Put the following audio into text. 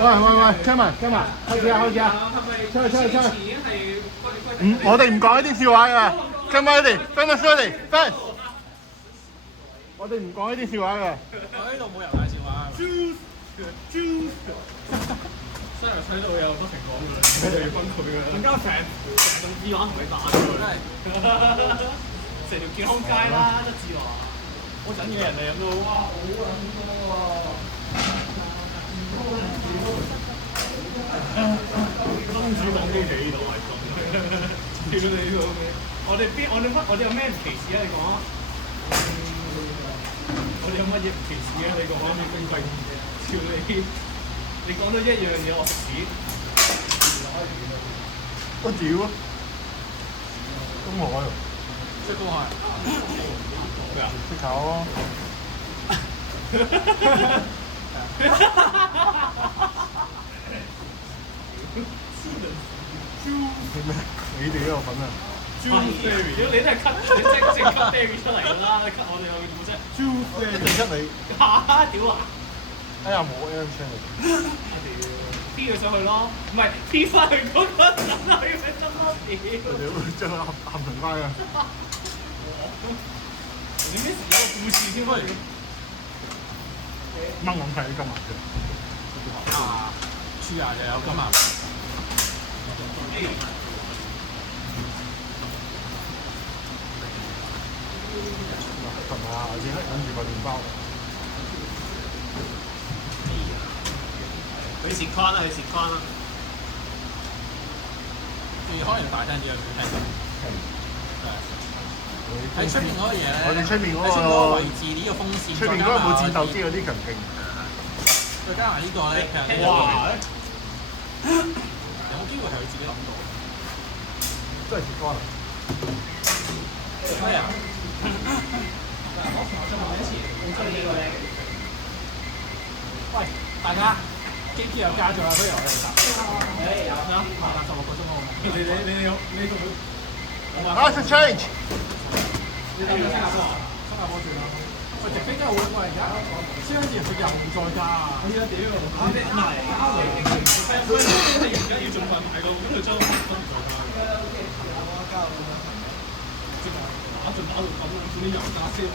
喂，聽埋，開始啊！出去！我哋唔講呢啲笑話㗎，聽埋你哋分得出嚟分。我哋唔講呢啲笑話㗎。我呢度冇人大笑話。真係睇到有不停講㗎啦，我哋分佢㗎啦。更加成智話同你打㗎，成條健康街啦，得智話。嗰陣嘅人嚟飲到，哇！好撚多啊！公主講機器呢度係咁，屌你老味！我哋有咩唔歧視啊？你講啊！我哋有乜嘢唔歧視啊？你講啊！你冰櫃屌你講到一樣嘢我食屎！我屌！公海，識公海？咩啊？識炒咯。你哋都有份啊！屌你都係 cut， 你即係 cut Berry 出嚟㗎啦！你 cut 我哋有冇啫？一定出你！嚇！屌啊！哎呀，冇 M channel。P 佢上去咯，唔係 P 翻去嗰個陣啊！要咩真咯？屌，將佢合同翻啊！你咩時有個故事添啊？掹緊睇今日嘅。啊，輸牙就有今日。同埋啊，已經揞住個麵包。佢蝕 con 啦，佢蝕 con 啦。仲要開完大聲啲啊！喺出面嗰個嘢咧，我哋出面嗰個位置呢個風扇，出面嗰個冇戰鬥機嗰啲強勁。再加埋呢個咧，其實哇！有冇機會係佢自己諗到？真係蝕乾啦！咩啊？喂，大家機有加咗啦，不如我哋答。有啦，16個鐘咯。你仲會？Nice change。你打咗新加坡啊？新加坡轉啦。喂，直飛真係好貴而家，雙字佢又唔再加啊！屌，所以你而家要盡快買個，咁佢將都唔再加。打到咁，啲油加升咁